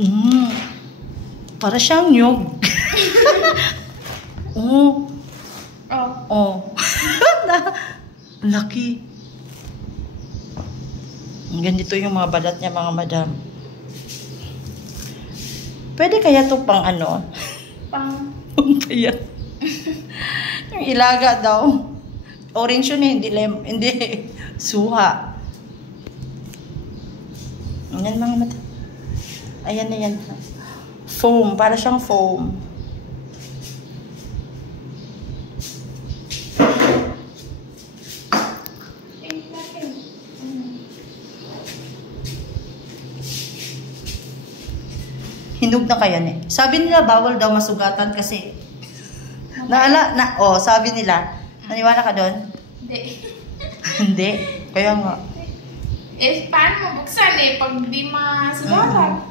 Mm. Para siyang nyog. Oh. Oh. Oh. Laki. Ganito yung mga balat niya, mga madam. Pwede kaya to pang ano? Pang Kaya. Yung ilaga daw. Orange yun eh, hindi suha. Ayan mga mata. Ayan na yan. Foam, para siyang foam. Hinog na kaya eh. Sabi nila bawal daw masugatan kasi sabi nila, naniwala ka doon? Hindi. Hindi. Kaya nga. Eh, paano mabuksan eh pag di masugatan?